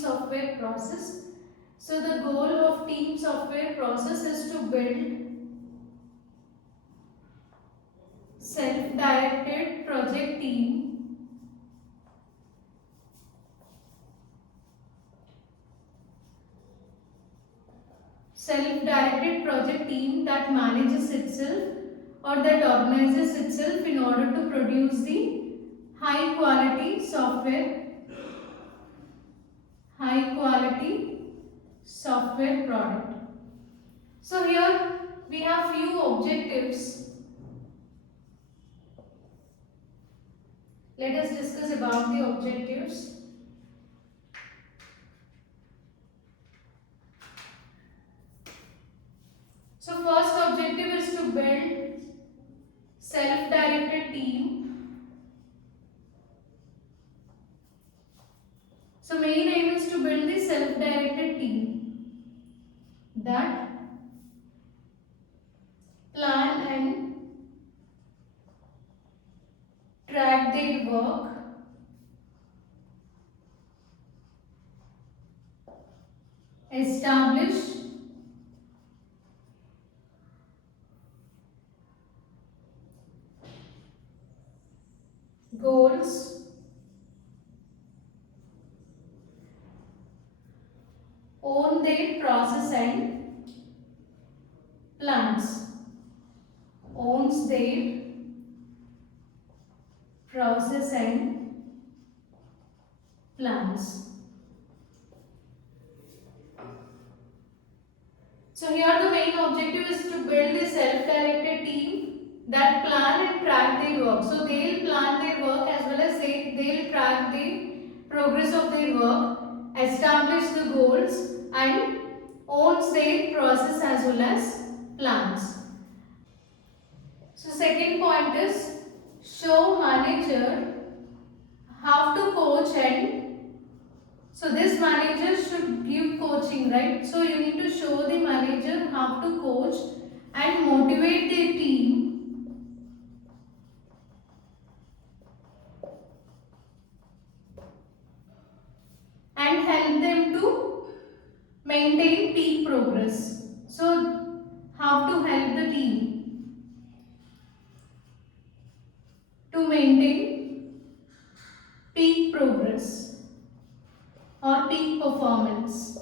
software process. So the goal of team software process is to build self-directed project team that manages itself or that organizes itself in order to produce the high quality software product. So here we have few objectives. Let us discuss about the objectives. So first objective is to build self-directed team. So main aim is to build the self-directed team that plan and track their work, establish goals, own their process and plans, owns their process and plans. So here the main objective is to build a self-directed team that plan and track their work. So they will plan their work as well as they will track the progress of their work, establish the goals and owns their process as well as plans. So second point is show manager how to coach and so this manager should give coaching, right? So you need to show the manager how to coach and motivate their team and help them to maintain peak progress. So how to help the team to maintain peak progress or peak performance.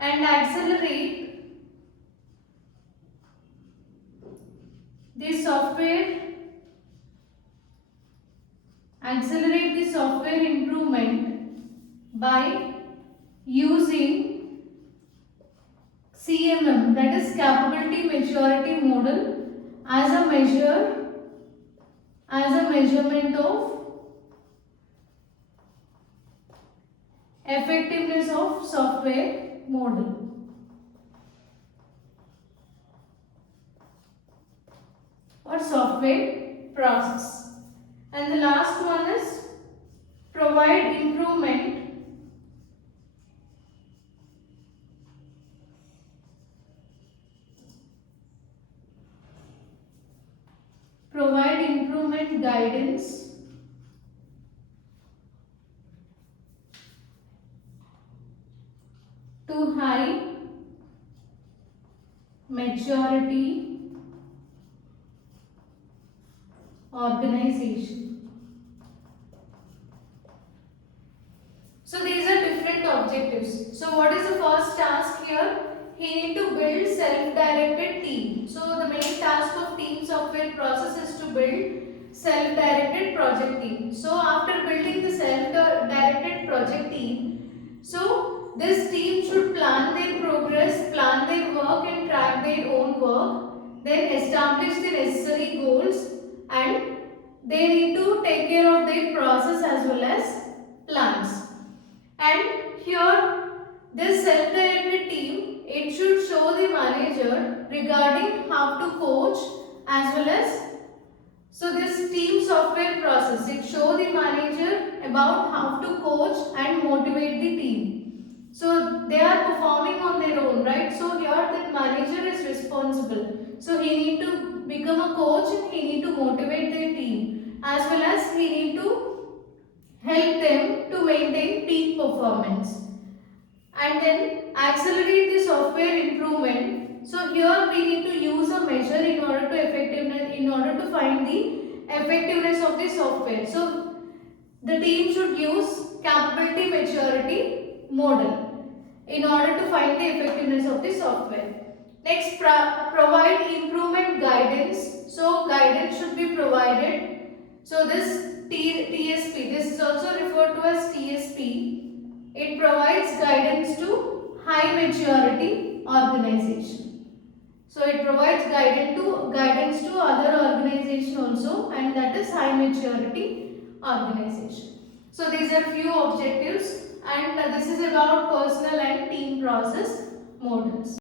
And accelerate the software improvement by using CMM, that is capability maturity model, as a measurement of effectiveness of software model. Or software process. And the last one is provide improvement guidance to high maturity organization. So these are different objectives. So what is the first task here? He need to build self-directed team. So the main task of team software process is to build self-directed project team. So after building the self-directed project team, so this team should plan their progress, plan their work and track their own work, then establish the necessary goals and they need to take care of their process as well as plans. And here this self-directed team, it should show the manager regarding how to coach as well as so this team software process, it show the manager about how to coach and motivate the team. So they are performing on their own, right? So here that manager is responsible. So he need to become a coach and he need to motivate their team. as well as we need to help them to maintain peak performance. And then accelerate the software improvement. So here we need to use a measure in order to find the effectiveness of the software. So the team should use capability maturity model in order to find the effectiveness of the software. Next, provide improvement guidance. So guidance should be provided. So this TSP, this is also referred to as TSP. It provides guidance to high maturity organization. So it provides guidance to other organization also, and that is high maturity organization. So these are few objectives, and this is about personal and team process models.